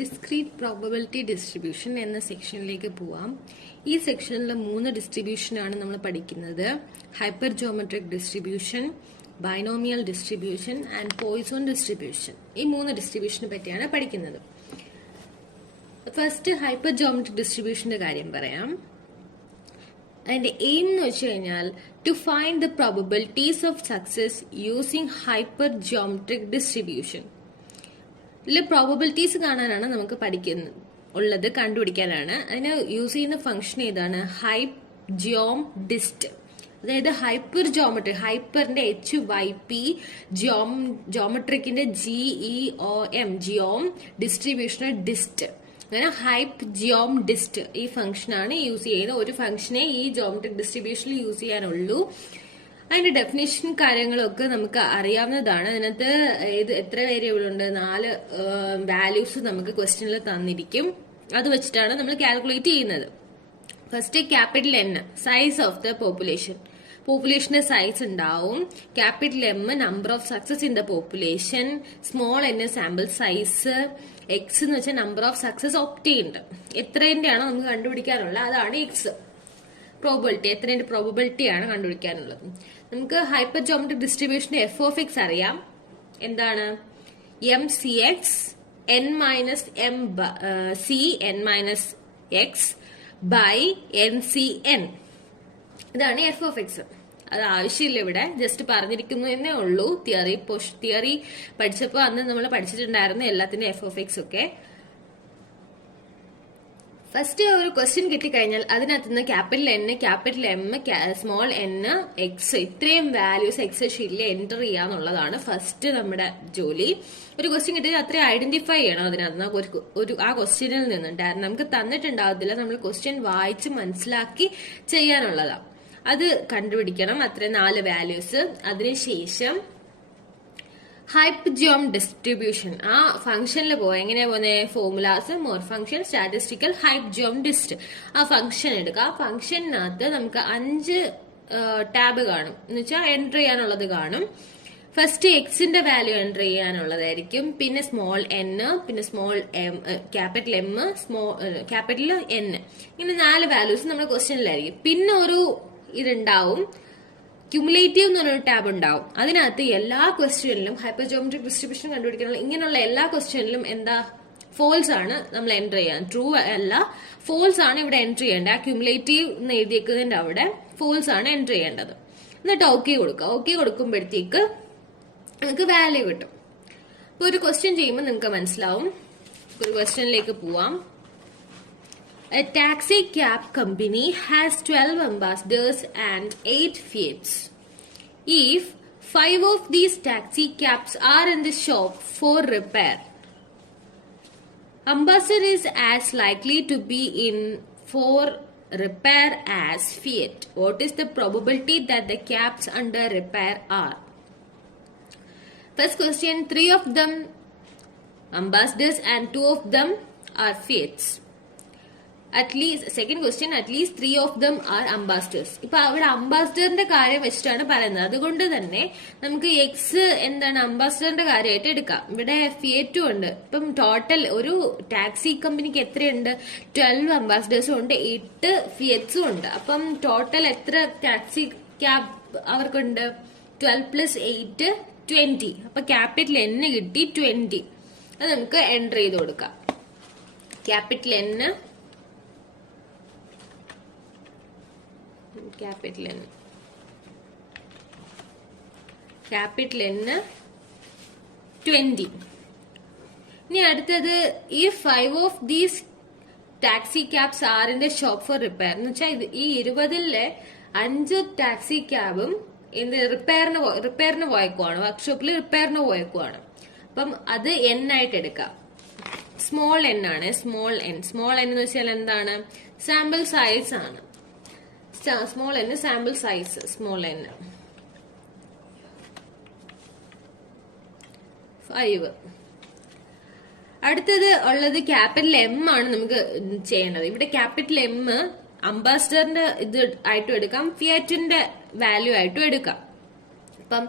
Discrete probability distribution എന്ന സെക്ഷനിലേക്ക് പോവാം. ഈ സെക്ഷനിലെ 3 ഡിസ്ട്രിബ്യൂഷനാണ് നമ്മൾ പഠിക്കുന്നത്. Hyper geometric distribution, binomial distribution and Poisson distribution. ഈ 3 ഡിസ്ട്രിബ്യൂഷനെ പറ്റിയാണ് പഠിക്കുന്നത്. ഫസ്റ്റ് ഹൈപ്പർ ജോമെട്രിക് ഡിസ്ട്രിബ്യൂഷന്റെ കാര്യം പറയാം. അതിന്റെ എയിം എന്ന് വെച്ച് കഴിഞ്ഞാൽ to find the probabilities of success using hyper geometric distribution. ഇതിൽ പ്രോബബിലിറ്റീസ് കാണാനാണ് നമുക്ക് ഉള്ളത്, കണ്ടുപിടിക്കാനാണ്. അതിന് യൂസ് ചെയ്യുന്ന ഫംഗ്ഷൻ ഏതാണ്? Hyp geom dist. അതായത് ഹൈപ്പർ ജോമെട്രിക്, ഹൈപ്പറിന്റെ HYP, ജോമെട്രിക്കിന്റെ GEOM, ജിയോം, ഡിസ്ട്രിബ്യൂഷന് ഡിസ്റ്റ്. അങ്ങനെ ഹൈപ്പ് ജിയോം ഡിസ്റ്റ് ഈ ഫംഗ്ഷനാണ് യൂസ് ചെയ്യുന്നത്. ഒരു ഫംഗ്ഷനെ ഈ ജോമെട്രിക് ഡിസ്ട്രിബ്യൂഷനിൽ യൂസ് ചെയ്യാനുള്ളൂ. അതിന്റെ ഡെഫിനേഷൻ കാര്യങ്ങളൊക്കെ നമുക്ക് അറിയാവുന്നതാണ്. അതിനകത്ത് എത്ര വേരിയബിൾ ഉണ്ട്? 4 വാല്യൂസ് നമുക്ക് ക്വസ്റ്റ്യനിൽ തന്നിരിക്കും. അത് വെച്ചിട്ടാണ് നമ്മൾ കാൽക്കുലേറ്റ് ചെയ്യുന്നത്. First capital N, size of the പോപ്പുലേഷന്റെ സൈസ് ഉണ്ടാവും. Capital M, number of success in the population. Small n, sample size. X എന്ന് വെച്ചാൽ നമ്പർ ഓഫ് സക്സസ് ഒബ്റ്റെയിൻഡ്. എത്രേന്റെയാണോ നമുക്ക് കണ്ടുപിടിക്കാനുള്ളത് അതാണ് എക്സ്. പ്രോബിലിറ്റി, എത്രേന്റെ പ്രോബിലിറ്റി ആണ് കണ്ടുപിടിക്കാനുള്ളത്. നമുക്ക് ഹൈപ്പർ ജോമെട്രിക് ഡിസ്ട്രിബ്യൂഷന്റെ f(x) അറിയാം. എന്താണ്? MCX n minus MC n minus x by NCN. ഇതാണ് f(x). അത് ആവശ്യമില്ല, ഇവിടെ ജസ്റ്റ് പറഞ്ഞിരിക്കുന്നു എന്നേ ഉള്ളൂ. തിയറി പഠിച്ചപ്പോൾ അന്ന് നമ്മൾ പഠിച്ചിട്ടുണ്ടായിരുന്നു എല്ലാത്തിന്റെ f(x) ഒക്കെ. ഫസ്റ്റ് ഒരു ക്വസ്റ്റ്യൻ കിട്ടിക്കഴിഞ്ഞാൽ അതിനകത്ത് നിന്ന് capital N, capital M, small n, X, ഇത്രയും വാല്യൂസ് എക്സൽ ഷീറ്റിൽ എൻറ്റർ ചെയ്യാന്നുള്ളതാണ് ഫസ്റ്റ് നമ്മുടെ ജോലി. ഒരു ക്വസ്റ്റ്യൻ കിട്ടിയാൽ അത്രയും ഐഡന്റിഫൈ ചെയ്യണം അതിനകത്ത് ആ ക്വസ്റ്റ്യനിൽ നിന്നുണ്ടായിരുന്നു. നമുക്ക് തന്നിട്ടുണ്ടാവത്തില്ല, നമ്മൾ ക്വസ്റ്റ്യൻ വായിച്ച് മനസ്സിലാക്കി ചെയ്യാനുള്ളതാണ്. അത് കണ്ടുപിടിക്കണം, അത്രയും 4 വാല്യൂസ്. അതിനുശേഷം ഹൈപ്പ് ജിയോം ഡിസ്ട്രിബ്യൂഷൻ, ആ ഫംഗ്ഷനിൽ പോവാം. എങ്ങനെയാ പോകുന്നത്? Formulas, more function, statistical, hyp geom dist. ആ ഫംഗ്ഷൻ എടുക്കുക. ആ ഫംഗ്ഷനകത്ത് നമുക്ക് 5 ടാബ് കാണും, എന്ന് വെച്ചാൽ എൻറ്റർ ചെയ്യാനുള്ളത് കാണും. ഫസ്റ്റ് എക്സിന്റെ വാല്യൂ എൻറ്റർ ചെയ്യാനുള്ളതായിരിക്കും. പിന്നെ സ്മോൾ n, പിന്നെ small m, capital M, capital N. ഇങ്ങനെ 4 വാല്യൂസ് നമ്മുടെ ക്വസ്റ്റ്യനിലായിരിക്കും. പിന്നെ ഒരു ഇതുണ്ടാവും, ക്യുമുലേറ്റീവ് എന്ന് പറഞ്ഞൊരു ടാബ് ഉണ്ടാവും. അതിനകത്ത് എല്ലാ ക്വസ്റ്റ്യനിലും ഹൈപ്പർ ജോമെട്രിക് ഡിസ്ട്രിബ്യൂഷൻ കണ്ടുപിടിക്കാനുള്ള ഇങ്ങനെയുള്ള എല്ലാ ക്വസ്റ്റ്യനിലും എന്താ? ഫോൾസ് ആണ് നമ്മൾ എൻറ്റർ ചെയ്യാൻ. ട്രൂ അല്ല, ഫോൾസ് ആണ് ഇവിടെ എൻറ്റർ ചെയ്യേണ്ടത്. ആ ക്യുമുലേറ്റീവ് എന്ന് എഴുതിയേക്കുന്നതിന്റെ അവിടെ ഫോൾസ് ആണ് എൻറ്റർ ചെയ്യേണ്ടത്. എന്നിട്ട് ഓക്കെ കൊടുക്കുക. ഓക്കെ കൊടുക്കുമ്പോഴത്തേക്ക് നമുക്ക് വാല്യൂ കിട്ടും. അപ്പൊ ഒരു ക്വസ്റ്റ്യൻ ചെയ്യുമ്പോൾ നിങ്ങൾക്ക് മനസ്സിലാവും. ഒരു ക്വസ്റ്റ്യനിലേക്ക് പോവാം. A taxi cab company has 12 ambassadors and 8 Fiats. If 5 of these taxi cabs are in the shop for repair, ambassador is as likely to be in for repair as Fiat. What is the probability that the cabs under repair are? First question, 3 of them ambassadors and 2 of them are Fiats. Second question, at least 3 of them are ambassadors. ഇപ്പൊ അവിടെ അംബാസിഡറിന്റെ കാര്യം വെച്ചിട്ടാണ് പറയുന്നത്. അതുകൊണ്ട് തന്നെ നമുക്ക് X എന്താണ് അംബാസിഡറിന്റെ കാര്യമായിട്ട് എടുക്കാം. ഇവിടെ ഫിയറ്റും ഉണ്ട്. ഇപ്പം ടോട്ടൽ ഒരു ടാക്സി കമ്പനിക്ക് എത്രയുണ്ട്? 12 അംബാസിഡേഴ്സും ഉണ്ട്, 8 ഫിയറ്റ്സും ഉണ്ട്. അപ്പം ടോട്ടൽ എത്ര ടാക്സി ക്യാബ് അവർക്കുണ്ട്? 12 + 8 20. അപ്പൊ ക്യാപിറ്റൽ N കിട്ടി 20. അത് നമുക്ക് എൻറ്റർ ചെയ്ത് കൊടുക്കാം. Capital N, capital N 20. ഇനി അടുത്തത്, ഈ 5 of these taxi cabs are in the shop four repair. എന്ന് വെച്ചാൽ ഈ 20-ലെ 5 ടാക്സി ക്യാബും റിപ്പയറിന് പോയേക്കുവാണ്, വർക്ക്ഷോപ്പിൽ റിപ്പയറിന് പോയേക്കുവാണ്. അപ്പം അത് N ആയിട്ട് എടുക്കാം. സ്മോൾ n ആണ്. സ്മോൾ n എന്ന് വെച്ചാൽ എന്താണ്? സാമ്പിൾ സൈസ് ആണ്. Small n sample size, small n 5. അടുത്തത് ഉള്ളത് ക്യാപിറ്റൽ M ആണ് നമുക്ക് ചെയ്യേണ്ടത്. ഇവിടെ ക്യാപിറ്റൽ M അംബാസിഡറിന്റെ ഇത് ആയിട്ടും എടുക്കാം, ഫിയറ്റിന്റെ വാല്യൂ ആയിട്ടും എടുക്കാം. അപ്പം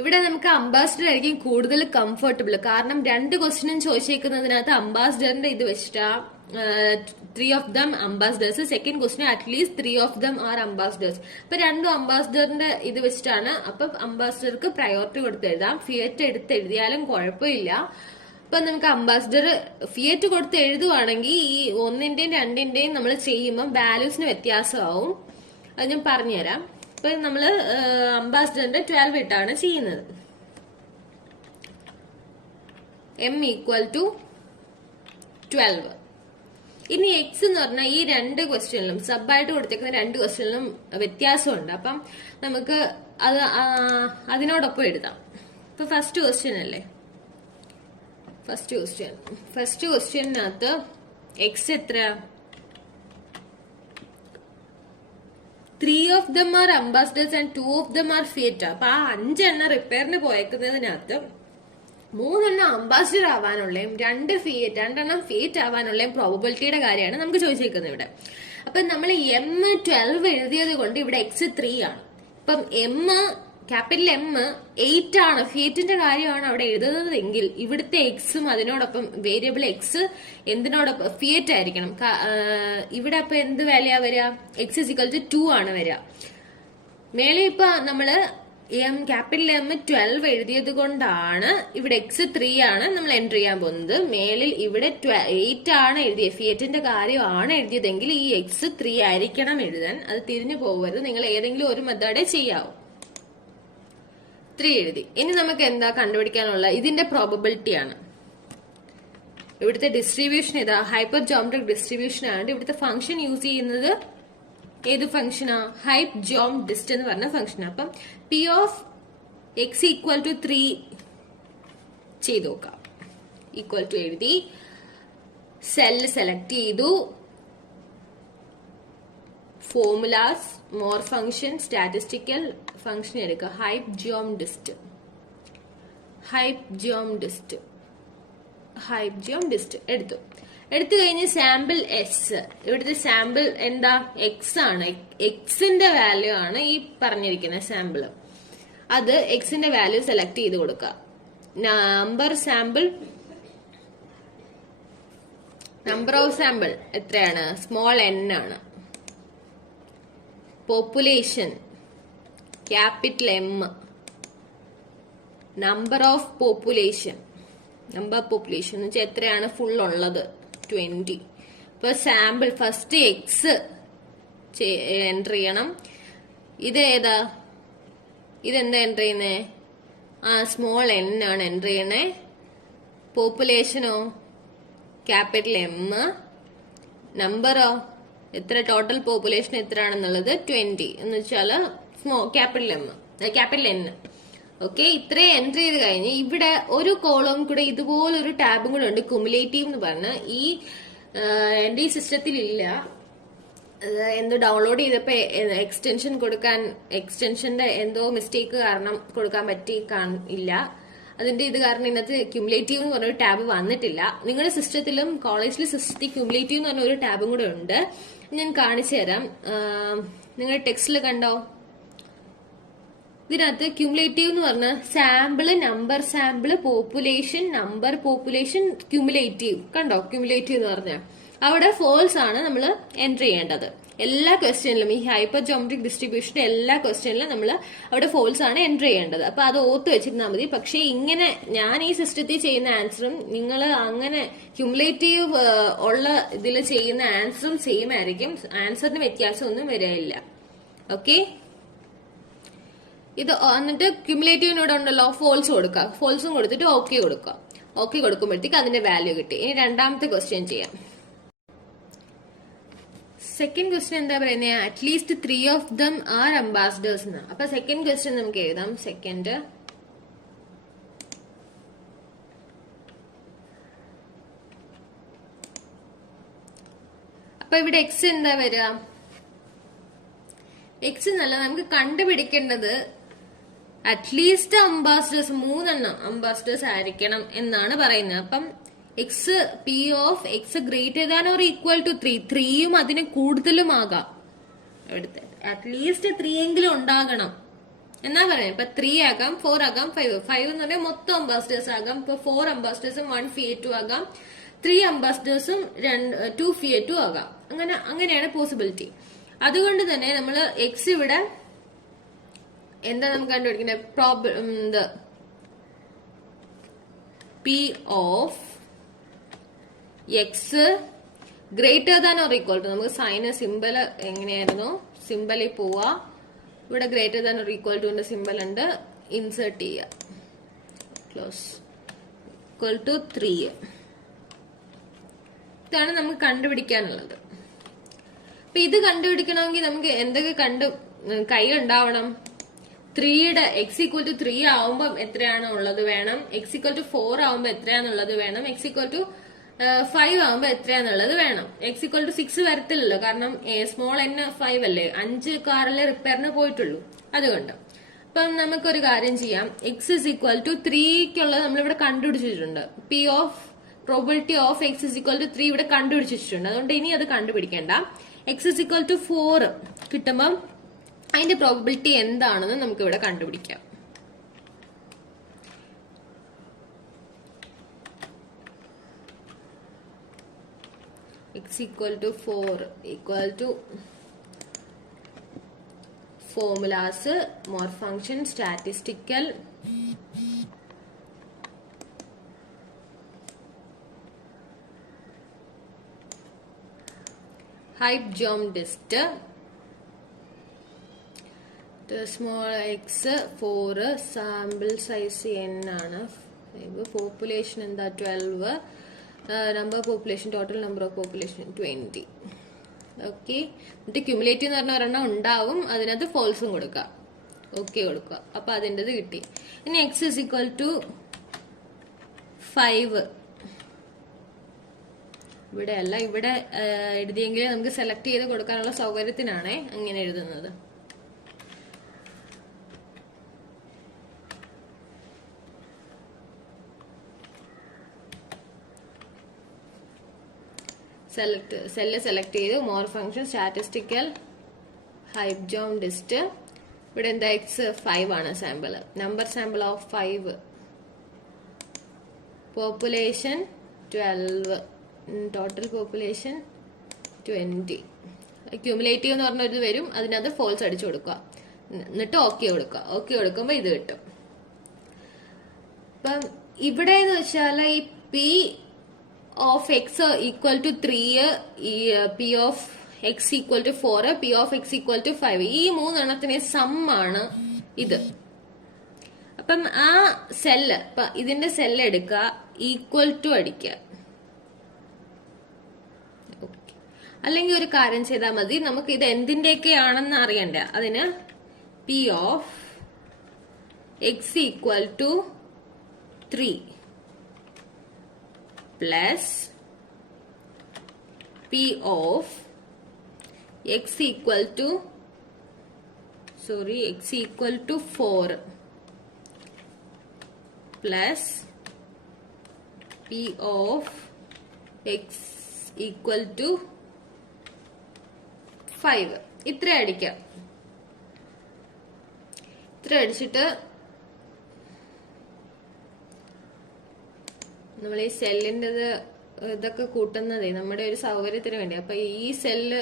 ഇവിടെ നമുക്ക് അംബാസിഡർ ആയിരിക്കും കൂടുതൽ കംഫർട്ടബിൾ. കാരണം 2 ക്വസ്റ്റ്യനും ചോദിച്ചേക്കുന്നതിനകത്ത് അംബാസിഡറിന്റെ ഇത് വെച്ചിട്ടാ 3 of them ambassadors. Second question at least 3 of them are ambassadors. അപ്പൊ 2 അംബാസിഡറിന്റെ ഇത് വെച്ചിട്ടാണ്. അപ്പൊ അംബാസിഡർക്ക് പ്രയോറിറ്റി കൊടുത്ത് എഴുതാം. ഫിയറ്റ് എടുത്ത് എഴുതിയാലും കുഴപ്പമില്ല. അപ്പൊ നമുക്ക് അംബാസിഡർ ഫിയറ്റ് കൊടുത്ത് എഴുതുവാണെങ്കിൽ ഈ 1ന്റെയും 2ന്റെയും നമ്മൾ ചെയ്യുമ്പോൾ വാല്യൂസിന് വ്യത്യാസമാവും. അത് ഞാൻ പറഞ്ഞുതരാം. ഇപ്പൊ നമ്മള് അംബാസിഡറിന്റെ 12 ഇട്ടാണ് ചെയ്യുന്നത്. m equal to 12. ഇനി എക്സ് എന്ന് പറഞ്ഞാൽ ഈ 2 ക്വസ്റ്റ്യനിലും സബായിട്ട് കൊടുത്തേക്കുന്ന 2 ക്വസ്റ്റ്യനിലും വ്യത്യാസമുണ്ട്. അപ്പം നമുക്ക് അത് അതിനോടൊപ്പം എഴുതാം. ഇപ്പൊ ഫസ്റ്റ് ക്വസ്റ്റ്യൻ അല്ലേ, ഫസ്റ്റ് ക്വസ്റ്റ്യനകത്ത് എക്സ് എത്ര? 3 of them are ambassadors and 2 of them are Fiat. അപ്പൊ ആ 5 എണ്ണം റിപ്പയറിന് പോയേക്കുന്നതിനകത്ത് 3 എണ്ണം അംബാസിഡർ ആവാനുള്ളയും 2 എണ്ണം ഫിയറ്റ് ആവാനുള്ളയും പ്രോബബിലിറ്റിയുടെ കാര്യമാണ് നമുക്ക് ചോദിച്ചേക്കുന്നത് ഇവിടെ. അപ്പൊ നമ്മൾ M12 എഴുതിയത് കൊണ്ട് ഇവിടെ എക്സ് 3 ആണ്. ഇപ്പം ക്യാപിറ്റൽ M 8 ആണ്. ഫിയറ്റിന്റെ കാര്യമാണ് അവിടെ എഴുതുന്നതെങ്കിൽ ഇവിടുത്തെ എക്സും അതിനോടൊപ്പം വേരിയബിൾ എക്സ് എന്തിനോടൊപ്പം ഫിയറ്റ് ആയിരിക്കണം. ഇവിടെ അപ്പൊ എന്ത് വാല്യൂ വരിക? എക്സ് ഇസിക്കൽ ടു 2 ആണ് വരിക. മേലെ ഇപ്പൊ നമ്മള് ക്യാപിറ്റൽ M 12 എഴുതിയത് കൊണ്ടാണ് ഇവിടെ എക്സ് 3 ആണ് നമ്മൾ എൻറ്റർ ചെയ്യാൻ പോകുന്നത്. മേലിൽ ഇവിടെ 8 ആണ് എഴുതിയത്, ഫിയറ്റിന്റെ കാര്യമാണ് എഴുതിയതെങ്കിൽ ഈ എക്സ് 3 ആയിരിക്കണം എഴുതാൻ. അത് തിരിഞ്ഞു പോകരുത്. നിങ്ങൾ ഏതെങ്കിലും ഒരു മെത്തേഡേ ചെയ്യാവൂ. 3 എഴുതി. ഇനി നമുക്ക് എന്താ കണ്ടുപിടിക്കാനുള്ള? ഇതിന്റെ പ്രോബബിലിറ്റി ആണ്. ഇവിടുത്തെ ഡിസ്ട്രിബ്യൂഷൻ ഇതാ ഹൈപ്പർ ജോമെട്രിക് ഡിസ്ട്രിബ്യൂഷൻ ആണ്. ഇവിടുത്തെ ഫംഗ്ഷൻ യൂസ് ചെയ്യുന്നത് ഏത് ഫംഗ്ഷനാ? ഹൈപ്പ് ജോം ഡിസ്റ്റ് എന്ന് പറഞ്ഞ ഫംഗ്ഷൻ. അപ്പം P of X equal to 3 ചെയ്ത് നോക്കാം. ഈക്വൽ ടു എഴുതി, സെല്ല് സെലക്ട് ചെയ്തു, formulas, more function, statistical function എടുക്കുക. ഹൈപ്പ് ജോം ഡിസ്റ്റ് എടുത്തു കഴിഞ്ഞ് സാമ്പിൾ എസ്. ഇവിടുത്തെ സാമ്പിൾ എന്താ? എക്സ് ആണ്. എക്സിന്റെ വാല്യൂ ആണ് ഈ പറഞ്ഞിരിക്കുന്ന സാമ്പിൾ. അത് എക്സിന്റെ വാല്യൂ സെലക്ട് ചെയ്ത് കൊടുക്കുക. നമ്പർ ഓഫ് സാമ്പിൾ എത്രയാണ്? സ്മോൾ n ആണ്. Population capital M. Number of population എന്ന് വെച്ചാൽ എത്രയാണ് ഫുൾ ഉള്ളത്? 20. ഇപ്പൊ സാമ്പിൾ ഫസ്റ്റ് എക്സ് എൻറ്റർ ചെയ്യണം. ഇത് ഏതാ? ഇതെന്താ എൻറ്റർ ചെയ്യുന്നേ? സ്മോൾ n ആണ് എൻറ്റർ ചെയ്യണേ. പോപ്പുലേഷനോ ക്യാപിറ്റൽ M. നമ്പറോ എത്ര? ടോട്ടൽ പോപ്പുലേഷൻ എത്രയാണെന്നുള്ളത് 20 എന്ന് വെച്ചാല് ക്യാപിറ്റൽ N. ഓക്കെ, ഇത്രയും എൻട്രി ചെയ്ത് കഴിഞ്ഞ് ഇവിടെ ഒരു കോളം കൂടെ ഇതുപോലൊരു ടാബും കൂടെ ഉണ്ട്, കുമുലേറ്റീവ് എന്ന് പറഞ്ഞ്. എന്റെ ഈ സിസ്റ്റത്തിൽ ഇല്ല. എന്തോ ഡൗൺലോഡ് ചെയ്തപ്പോ എക്സ്റ്റൻഷന്റെ എന്തോ മിസ്റ്റേക്ക് കാരണം കൊടുക്കാൻ ഇല്ല. അതിന്റെ ഇത് കാരണം ഇന്നത്തെ ക്യുമുലേറ്റീവ് എന്ന് പറഞ്ഞൊരു ടാബ് വന്നിട്ടില്ല. നിങ്ങളുടെ സിസ്റ്റത്തിലും കോളേജിലെ സിസ്റ്റത്തിൽ ക്യുമുലേറ്റീവ് എന്ന് പറഞ്ഞ ഒരു ടാബും കൂടെ ഉണ്ട്. ഞാൻ കാണിച്ചു തരാം. നിങ്ങളുടെ ടെക്സ്റ്റിൽ കണ്ടോ? ഇതിനകത്ത് ക്യുമുലേറ്റീവ് എന്ന് പറഞ്ഞ sample, number sample, population, number population, cumulative കണ്ടോ? ക്യുമുലേറ്റീവ് എന്ന് പറഞ്ഞാൽ അവിടെ ഫോൾസ് ആണ് നമ്മൾ എൻട്രി ചെയ്യേണ്ടത്. എല്ലാ ക്വസ്റ്റ്യനിലും ഈ ഹൈപ്പർ ജോമെട്രിക് ഡിസ്ട്രിബ്യൂഷന്റെ എല്ലാ ക്വസ്റ്റ്യനിലും നമ്മൾ അവിടെ ഫോൾസ് ആണ് എൻട്രി ചെയ്യേണ്ടത്. അപ്പൊ അത് ഓർത്ത് വെച്ചിരുന്നാൽ മതി. പക്ഷെ ഇങ്ങനെ ഞാൻ ഈ സിസ്റ്റത്തിൽ ചെയ്യുന്ന ആൻസറും നിങ്ങൾ അങ്ങനെ ക്യുമുലേറ്റീവ് ഉള്ള ഇതിൽ ചെയ്യുന്ന ആൻസറും സെയിം ആയിരിക്കും. ആൻസറിന് വ്യത്യാസമൊന്നും വരില്ല. ഓക്കെ, ഇത് എന്നിട്ട് ക്യുമുലേറ്റീവിനോട് ഉണ്ടല്ലോ ഫോൾസ് കൊടുക്കുക. ഫോൾസും കൊടുത്തിട്ട് ഓക്കെ കൊടുക്കുക. ഓക്കെ കൊടുക്കുമ്പോഴത്തേക്ക് അതിന്റെ വാല്യൂ കിട്ടി. ഇനി രണ്ടാമത്തെ ക്വസ്റ്റ്യൻ ചെയ്യാം. സെക്കൻഡ് ക്വസ്റ്റ്യൻ എന്താ പറയുന്നത്? At least 3 of them are ambassadors എന്നാണ്. അപ്പൊ സെക്കൻഡ് ക്വസ്റ്റ്യൻ നമുക്ക് എഴുതാം. സെക്കൻഡ് അപ്പൊ ഇവിടെ എക്സ് എന്താ വരിക? എക്സ് എന്നല്ല, നമുക്ക് കണ്ടുപിടിക്കേണ്ടത് അറ്റ്ലീസ്റ്റ് അംബാസിഡേഴ്സ് 3 എണ്ണം അംബാസിഡേഴ്സ് ആയിരിക്കണം എന്നാണ് പറയുന്നത്. അപ്പം x P of X greater than or equal to 3. 3യും അതിന് കൂടുതലും ആകാം. ഇവിടുത്തെ അറ്റ്ലീസ്റ്റ് 3 എങ്കിലും ഉണ്ടാകണം. എന്നാ പറയാം. ഇപ്പൊ 3 ആകാം, 4 ആകാം, 5 എന്ന് പറഞ്ഞാൽ മൊത്തം അംബാസിഡേഴ്സ് ആകാം. ഇപ്പൊ 4 അംബാസിഡേഴ്സും 1 FIA2 ആകാം, 3 അംബാസിഡേഴ്സും 2 FIA2 ആകാം. അങ്ങനെയാണ് പോസിബിലിറ്റി. അതുകൊണ്ട് തന്നെ നമ്മൾ എക്സ് ഇവിടെ എന്താ നമുക്ക് കണ്ടുപിടിക്കുന്നത്? P of X greater than or equal to, നമുക്ക് സൈന് സിമ്പിൾ എങ്ങനെയായിരുന്നു, സിമ്പിളിൽ പോവാ. ഇവിടെ ഗ്രേറ്റർ ദാൻ ഓർ ഈക്വൽ ടുന്റെ സിമ്പിൾ ഉണ്ട്, ഇൻസേർട്ട് ചെയ്യുക. Close equal to 3. ഇതാണ് നമുക്ക് കണ്ടുപിടിക്കാനുള്ളത്. അപ്പൊ ഇത് കണ്ടുപിടിക്കണമെങ്കിൽ നമുക്ക് എന്തൊക്കെ കയ്യിലുണ്ടാവണം? 3യുടെ എക്സ് ഈക്വൽ ടു 3 ആവുമ്പോൾ എത്രയാണോ ഉള്ളത് വേണം, എക്സ് ഈക്വൽ ടു 4 ആവുമ്പോൾ എത്രയാന്നുള്ളത് വേണം, എക്സ് ഈക്വൽ ടു 5 ആവുമ്പോൾ എത്രയാന്നുള്ളത് വേണം. എക്സ് ഈക്വൽ ടു 6 വരത്തില്ലല്ലോ, കാരണം സ്മോൾ n 5 അല്ലേ, 5 കാറിലെ റിപ്പയറിന് പോയിട്ടുള്ളൂ. അതുകൊണ്ട് അപ്പം നമുക്കൊരു കാര്യം ചെയ്യാം. എക്സ് ഇസ് ഈക്വൽ ടു 3ക്കുള്ളത് നമ്മളിവിടെ കണ്ടുപിടിച്ചിട്ടുണ്ട്. P of probability of X is equal to 3 ഇവിടെ കണ്ടുപിടിച്ചിട്ടുണ്ട്. അതുകൊണ്ട് ഇനി അത് കണ്ടുപിടിക്കേണ്ട. എക്സ് ഇസ് ഈക്വൽ ടു 4 കിട്ടുമ്പം അതിന്റെ പ്രോബിലിറ്റി എന്താണെന്ന് നമുക്ക് ഇവിടെ കണ്ടുപിടിക്കാം. x equal to 4 equal to formulas, Morph function, statistical, height geom dist, small x 4, sample size n ആണ്, population എന്താ 12, number of population, total number of population 20. Okay, എന്നിട്ട് cumulative എന്ന് പറഞ്ഞ ഒരെണ്ണം ഉണ്ടാവും, അതിനകത്ത് ഫോൾസും കൊടുക്കുക, ഓക്കെ കൊടുക്കുക. അപ്പൊ അതിൻ്റെത് കിട്ടി. ഇനി എക്സ് ഇസ് ഈക്വൽ ടു 5. ഇവിടെ അല്ല, ഇവിടെ എഴുതിയെങ്കിൽ നമുക്ക് സെലക്ട് ചെയ്ത് കൊടുക്കാനുള്ള സൗകര്യത്തിനാണേ അങ്ങനെ എഴുതുന്നത്. സെല്ല് സെലക്ട് ചെയ്തു, more function, statistical, hyp geom dist. ഇവിടെ എന്താ എക്സ് 5 ആണ് sample, number sample of 5, population 12, total population 20. Cumulative എന്ന് പറഞ്ഞൊരു വരും, അതിനകത്ത് ഫോൾസ് അടിച്ചു കൊടുക്കുക, എന്നിട്ട് ഓക്കെ കൊടുക്കുക. ഓക്കെ കൊടുക്കുമ്പോൾ ഇത് കിട്ടും. അപ്പം ഇവിടെ എന്ന് വെച്ചാൽ ഈ P of X equal to 3, P of X equal to 4, P of X equal to 5, ഈ മൂന്നെണ്ണത്തിന് സമ്മാണ് ഇത്. അപ്പം ആ സെല്ല്, ഇതിന്റെ സെല്ല് എടുക്കുക, ഈക്വൽ ടു അടിക്കുക. അല്ലെങ്കിൽ ഒരു കാര്യം ചെയ്താൽ മതി, നമുക്ക് ഇത് എന്തിന്റെയൊക്കെയാണെന്ന് അറിയണ്ട. അതിന് P of X equal to 3 plus P of x equal to x equal to 4 plus P of x equal to 5. ഇത്ര അടിക്കാം. ഇത്ര അടിച്ചിട്ട് നമ്മൾ ഈ സെല്ലിൻ്റെത് ഇതൊക്കെ കൂട്ടുന്നതേ നമ്മുടെ ഒരു സൗകര്യത്തിന് വേണ്ടി. അപ്പൊ ഈ സെല്ല്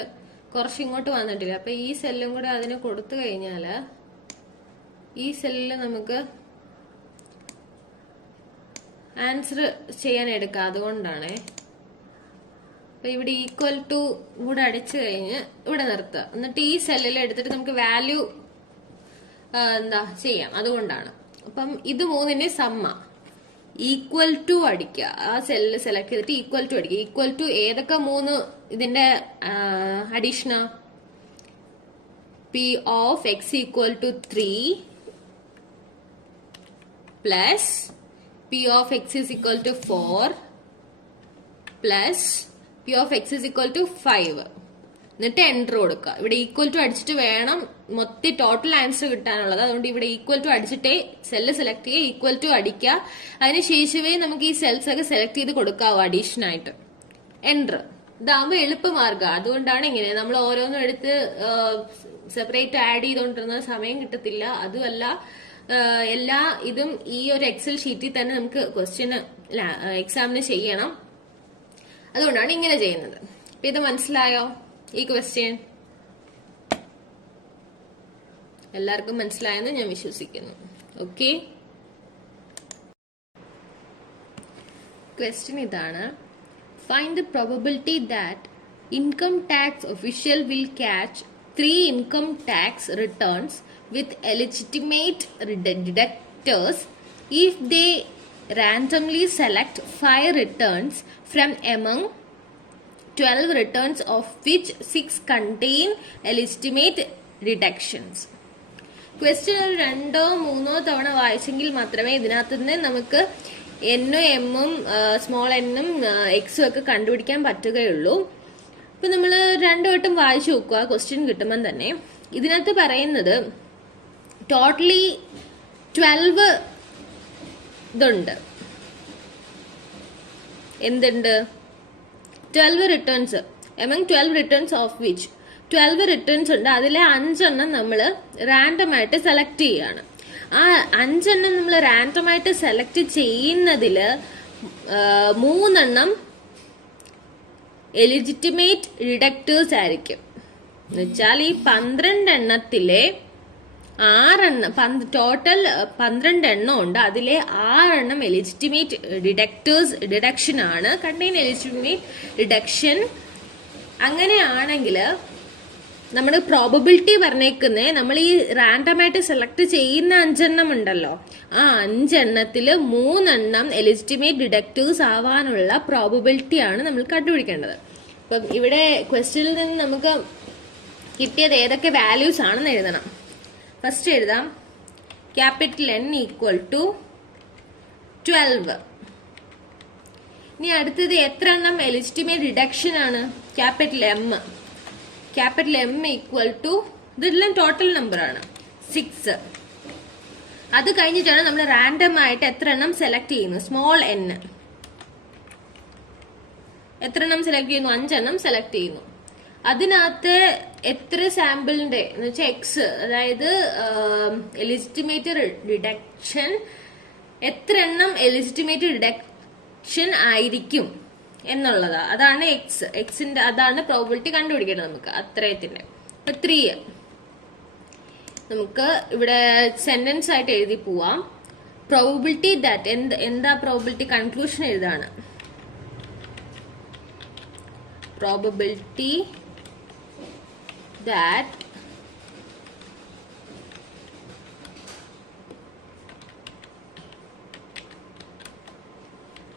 കുറച്ച് ഇങ്ങോട്ട് വന്നിട്ടില്ല, അപ്പൊ ഈ സെല്ലും കൂടെ അതിന് കൊടുത്തു കഴിഞ്ഞാല് ഈ സെല്ലില് നമുക്ക് ആൻസർ ചെയ്യാൻ എടുക്കാം. അതുകൊണ്ടാണേ. അപ്പൊ ഇവിടെ ഈക്വൽ ടു കൂടെ അടിച്ചു കഴിഞ്ഞ് ഇവിടെ നിർത്തുക, എന്നിട്ട് ഈ സെല്ലിൽ എടുത്തിട്ട് നമുക്ക് വാല്യൂ ചെയ്യാം. അതുകൊണ്ടാണ്. അപ്പം ഇത് മൂന്നിന്റെ സമ്മ ഈക്വൽ ടു അടിക്കുക. ആ സെല്ല് സെലക്ട് ചെയ്തിട്ട് ഈക്വൽ ടു അടിക്കുക. ഈക്വൽ ടു ഏതൊക്കെ മൂന്ന് ഇതിന്റെ അഡീഷനാ? P of X equal to 3 plus P of X is equal to 4 plus P of X is equal to 5. എന്നിട്ട് എൻറ്റർ കൊടുക്കുക. ഇവിടെ ഈക്വൽ ടു അടിച്ചിട്ട് വേണം മൊത്തം ടോട്ടൽ ആൻസർ കിട്ടാനുള്ളത്. അതുകൊണ്ട് ഇവിടെ ഈക്വൽ ടു അടിച്ചിട്ടേ സെല്ല് സെലക്ട് ചെയ്യുക, ഈക്വൽ ടു അടിക്കുക. അതിനുശേഷമേ നമുക്ക് ഈ സെൽസ് ഒക്കെ സെലക്ട് ചെയ്ത് കൊടുക്കാവൂ അഡീഷൻ ആയിട്ട്. എൻറ്റർ. ഇതാകുമ്പോൾ എളുപ്പമാർഗ്ഗം. അതുകൊണ്ടാണ് ഇങ്ങനെ നമ്മൾ ഓരോന്നും എടുത്ത് സെപ്പറേറ്റ് ആഡ് ചെയ്തുകൊണ്ടിരുന്ന സമയം കിട്ടത്തില്ല. അതുമല്ല എല്ലാ ഇതും ഈ ഒരു എക്സൽ ഷീറ്റിൽ തന്നെ നമുക്ക് ക്വസ്റ്റ്യന് എക്സാമിന് ചെയ്യണം. അതുകൊണ്ടാണ് ഇങ്ങനെ ചെയ്യുന്നത്. അപ്പൊ ഇത് മനസ്സിലായോ ഈ ക്വസ്റ്റ്യൻ? എല്ലാവർക്കും മനസ്സിലായെന്ന് ഞാൻ വിശ്വസിക്കുന്നു. ഓക്കെ, ക്വസ്റ്റ്യൻ ഇതാണ്. Find the probability that income tax official will catch 3 income tax returns with illegitimate deductors if they randomly select 5 returns from among 12 returns of which 6 contain illegitimate deductions. Question ഒരു 2-3 തവണ വായിച്ചെങ്കിൽ മാത്രമേ ഇതിനകത്ത് നിന്ന് നമുക്ക് എന്നും എമ്മും small എന്നും എക്സും ഒക്കെ കണ്ടുപിടിക്കാൻ പറ്റുകയുള്ളൂ. ഇപ്പൊ നമ്മൾ 2 വട്ടം വായിച്ചു നോക്കുക ക്വസ്റ്റ്യൻ കിട്ടുമ്പം തന്നെ. ഇതിനകത്ത് പറയുന്നത് ടോട്ടലി 12 ഇതുണ്ട്. എന്തുണ്ട്? 12 returns. Among 12 returns of which 12 returns ഉണ്ട്. അതിലെ 5 എണ്ണം നമ്മൾ റാൻഡം ആയിട്ട് സെലക്ട് ചെയ്യാണ്. ആ 5 എണ്ണം നമ്മൾ റാൻഡം ആയിട്ട് സെലക്ട് ചെയ്യുന്നതില് 3 എണ്ണം എലിജിറ്റിമേറ്റ് ഡിഡക്ടേഴ്സ് ആയിരിക്കും. എന്നുവെച്ചാൽ ഈ 12 എണ്ണത്തിലെ 6 എണ്ണം, ടോട്ടൽ 12 എണ്ണം ഉണ്ട്. അതിലെ 6 എണ്ണം എലിജിറ്റിമേറ്റ് ഡിഡക്ഷൻ ആണ്. Contain illegitimate deduction. അങ്ങനെയാണെങ്കിൽ നമ്മൾ പ്രോബബിലിറ്റി പറഞ്ഞേക്കുന്നേ, നമ്മൾ ഈ റാൻഡമായിട്ട് സെലക്ട് ചെയ്യുന്ന 5 എണ്ണം ഉണ്ടല്ലോ, ആ 5 എണ്ണത്തില് 3 എണ്ണം എലിജിറ്റിമേറ്റ് ഡിഡക്റ്റേഴ്സ് ആവാനുള്ള പ്രോബബിലിറ്റി ആണ് നമ്മൾ കണ്ടുപിടിക്കേണ്ടത്. അപ്പം ഇവിടെ ക്വസ്റ്റ്യനിൽ നിന്ന് നമുക്ക് കിട്ടിയത് ഏതൊക്കെ വാല്യൂസ് ആണെന്ന് എഴുതണം. ഫസ്റ്റ് എഴുതാം ക്യാപിറ്റൽ N ഈക്വൽ ടു 12. ഇനി അടുത്തത് എത്ര എണ്ണം എലിജിറ്റിമേറ്റ് ഡിഡക്ഷൻ ആണ്? Capital M. Capital M equal to, ഇതെല്ലാം ടോട്ടൽ നമ്പർ ആണ്, 6. അത് കഴിഞ്ഞിട്ടാണ് നമ്മൾ റാൻഡം ആയിട്ട് എത്ര എണ്ണം സെലക്ട് ചെയ്യുന്നത്? Small n. എത്ര എണ്ണം സെലക്ട് ചെയ്യുന്നു? 5 എണ്ണം സെലക്ട് ചെയ്യുന്നു. അതിനകത്ത് എത്ര സാമ്പിളിന്റെ എന്ന് വെച്ചാൽ എക്സ്, അതായത് എലിജിറ്റിമേറ്റ് ഡിഡക്ഷൻ, എത്ര എണ്ണം എലിജിറ്റിമേറ്റ് ഡിഡക്ഷൻ ആയിരിക്കും എന്നുള്ളതാ. അതാണ് എക്സിന്റെ, അതാണ് പ്രോബിലിറ്റി കണ്ടുപിടിക്കേണ്ടത് നമുക്ക് അത്രയത്തിന്റെ. അപ്പൊ 3 നമുക്ക് ഇവിടെ സെന്റൻസ് ആയിട്ട് എഴുതി പോവാം. പ്രോബിലിറ്റി ദാറ്റ്, എന്താ പ്രോബിലിറ്റി? കൺക്ലൂഷൻ എഴുതാണ്. Probability that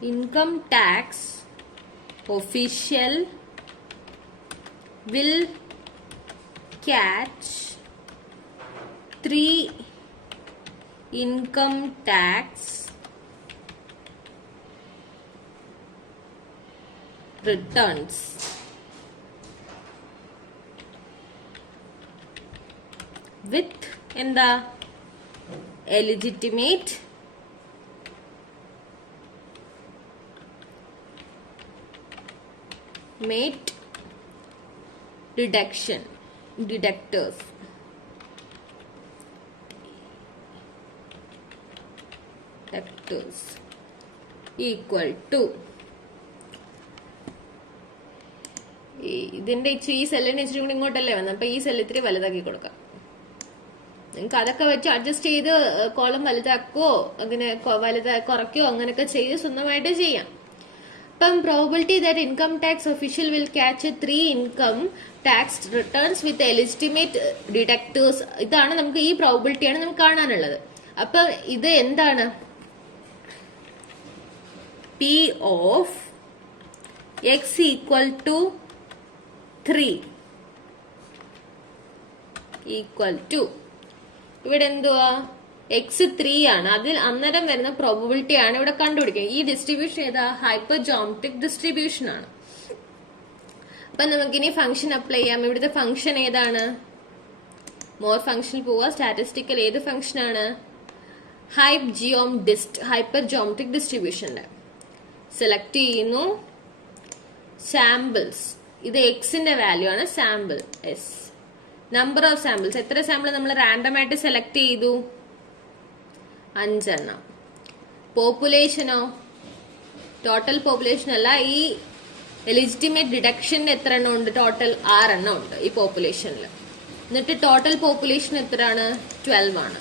income tax official will catch 3 income tax returns with എന്താ illegitimate mate deductors. Equal to, ഇതിന്റെ ഈ സെല്ലിന് ഇച്ചിരി കൂടി ഇങ്ങോട്ടല്ലേ വന്നത്, അപ്പൊ ഈ സെല്ല് ഇത്തിരി വലുതാക്കി കൊടുക്കാം. നിങ്ങൾക്ക് അതൊക്കെ വെച്ച് അഡ്ജസ്റ്റ് ചെയ്ത് കോളം വലുതാക്കോ അങ്ങനെ കുറയ്ക്കോ അങ്ങനെയൊക്കെ ചെയ്ത് സ്വന്തമായിട്ട് ചെയ്യാം. അപ്പം probability that income tax official will catch 3 income tax returns with illegitimate deductors. ഇതാണ് നമുക്ക്, ഈ പ്രോബിലിറ്റിയാണ് നമുക്ക് കാണാനുള്ളത്. അപ്പൊ ഇത് എന്താണ്? P of x equal to 3 equal to, ഇവിടെ എന്തുവാ? എക്സ് 3 ആണ്. അതിൽ അന്നേരം വരുന്ന പ്രോബിലിറ്റി ആണ് ഇവിടെ കണ്ടുപിടിക്കുക. ഈ ഡിസ്ട്രിബ്യൂഷൻ ഏതാ? ഹൈപ്പർ ജോമെട്രിക് ഡിസ്ട്രിബ്യൂഷൻ ആണ്. അപ്പൊ നമുക്കിനി ഫംഗ്ഷൻ അപ്ലൈ ചെയ്യാം. ഇവിടുത്തെ ഫംഗ്ഷൻ ഏതാണ്? മോർ ഫംഗ്ഷനിൽ പോവാ. സ്റ്റാറ്റിസ്റ്റിക്കൽ ഏത് ഫംഗ്ഷൻ ആണ്? ഹൈപ്പർ ജോമെട്രിക് ഡിസ്ട്രിബ്യൂഷന്റെ സെലക്ട് ചെയ്യുന്നു. സാമ്പിൾസ്, ഇത് എക്സിന്റെ വാല്യൂ ആണ്. Sample S number of samples, എത്ര സാമ്പിൾ നമ്മൾ റാൻഡം ആയിട്ട് സെലക്ട് ചെയ്തു? 5 എണ്ണം. പോപ്പുലേഷനോ? ടോട്ടൽ പോപ്പുലേഷൻ അല്ല, ഈ ലെജിറ്റിമേറ്റ് ഡിഡക്ഷന്റെ എത്ര എണ്ണം ഉണ്ട്? ടോട്ടൽ 6 എണ്ണം ഉണ്ട് ഈ പോപ്പുലേഷനിൽ. എന്നിട്ട് ടോട്ടൽ പോപ്പുലേഷൻ എത്രയാണ്? 12 ആണ്.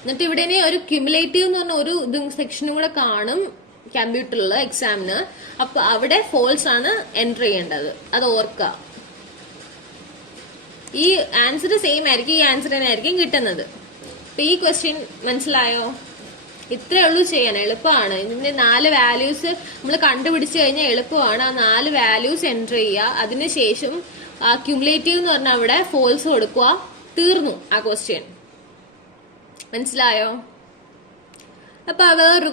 എന്നിട്ട് ഇവിടെ ഒരു ക്യുമുലേറ്റീവ് എന്ന് പറഞ്ഞ ഒരു ഇതും സെക്ഷനും കൂടെ കാണും കമ്പ്യൂട്ടറിൽ എക്സാമിന്. അപ്പൊ അവിടെ ഫോൾസ് ആണ് എൻറ്റർ ചെയ്യേണ്ടത്, അത് ഓർക്കുക. ഈ ആൻസർ സെയിം ആയിരിക്കും, ഈ ആൻസർ തന്നെ ആയിരിക്കും കിട്ടുന്നത്. അപ്പൊ ഈ ക്വസ്റ്റ്യൻ മനസ്സിലായോ? ഇത്രേ ഉള്ളൂ ചെയ്യാൻ, എളുപ്പമാണ്. ഇതിന്റെ 4 വാല്യൂസ് നമ്മൾ കണ്ടുപിടിച്ചു കഴിഞ്ഞാൽ എളുപ്പമാണ്. ആ 4 വാല്യൂസ് എൻറ്റർ ചെയ്യുക. അതിനുശേഷം ആ ക്യുമുലേറ്റീവ് എന്ന് പറഞ്ഞാൽ അവിടെ ഫോൾസ് കൊടുക്കുക. തീർന്നു ആ ക്വസ്റ്റ്യൻ. മനസ്സിലായോ? അപ്പൊ വേറൊരു